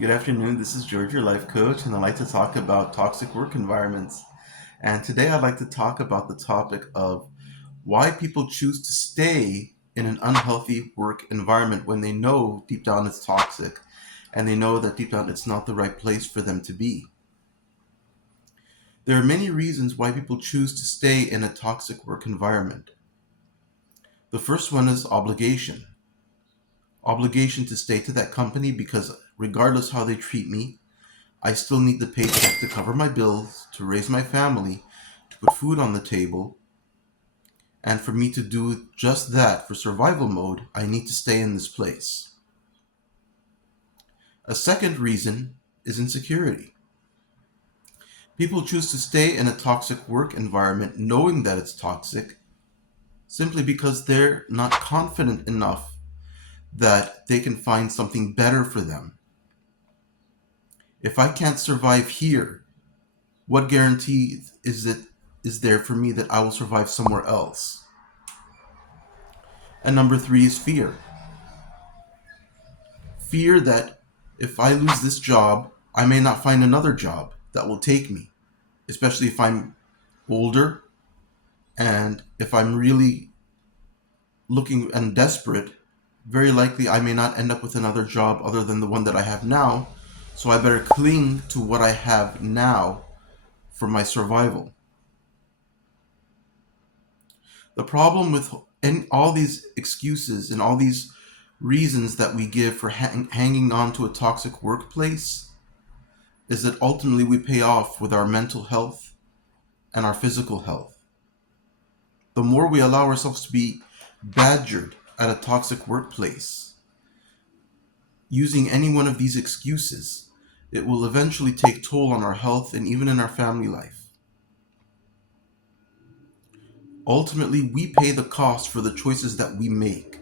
Good afternoon. This is George, your life coach, and I'd like to talk about toxic work environments. And today I'd like to talk about the topic of why people choose to stay in an unhealthy work environment when they know deep down it's toxic and they know that deep down it's not the right place for them to be. There are many reasons why people choose to stay in a toxic work environment. The first one is obligation. Obligation to stay to that company because regardless how they treat me, I still need the paycheck to cover my bills, to raise my family, to put food on the table. And for me to do just that for survival mode, I need to stay in this place. A second reason is insecurity. People choose to stay in a toxic work environment knowing that it's toxic simply because they're not confident enough that they can find something better for them. If I can't survive here, what guarantee is there for me that I will survive somewhere else? And number three is fear. Fear that if I lose this job, I may not find another job that will take me, especially if I'm older and if I'm really looking and desperate. Very likely I may not end up with another job other than the one that I have now, so I better cling to what I have now for my survival. The problem with all these excuses and all these reasons that we give for hanging on to a toxic workplace is that ultimately we pay off with our mental health and our physical health. The more we allow ourselves to be badgered at a toxic workplace, using any one of these excuses, it will eventually take toll on our health and even in our family life. Ultimately, we pay the cost for the choices that we make.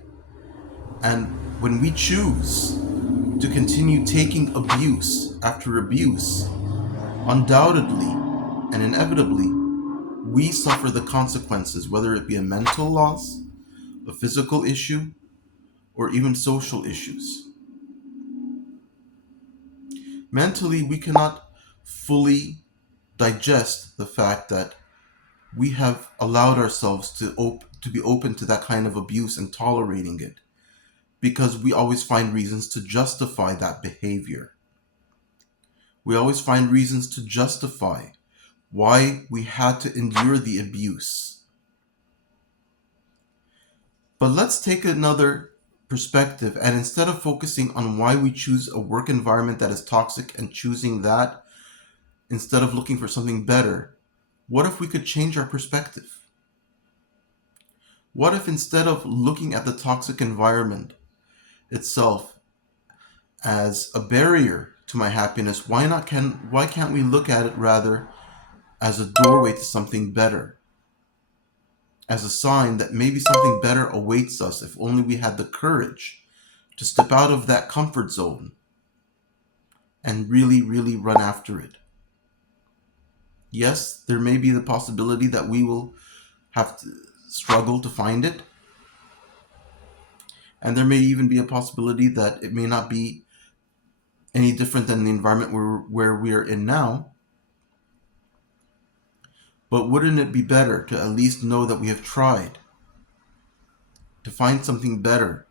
And when we choose to continue taking abuse after abuse, undoubtedly and inevitably, we suffer the consequences, whether it be a mental loss, a physical issue, or even social issues. Mentally, we cannot fully digest the fact that we have allowed ourselves to be open to that kind of abuse and tolerating it because we always find reasons to justify that behavior. We always find reasons to justify why we had to endure the abuse. But let's take another perspective, and instead of focusing on why we choose a work environment that is toxic and choosing that instead of looking for something better, what if we could change our perspective? What if instead of looking at the toxic environment itself as a barrier to my happiness, why can't we look at it rather as a doorway to something better? As a sign that maybe something better awaits us if only we had the courage to step out of that comfort zone and really, really run after it. Yes, there may be the possibility that we will have to struggle to find it, and there may even be a possibility that it may not be any different than the environment where we are in now. But wouldn't it be better to at least know that we have tried to find something better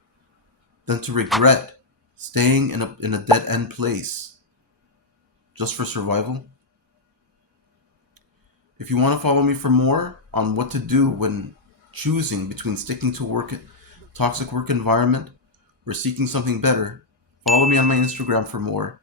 than to regret staying in a dead end place just for survival? If you want to follow me for more on what to do when choosing between sticking to toxic work environment or seeking something better, follow me on my Instagram for more.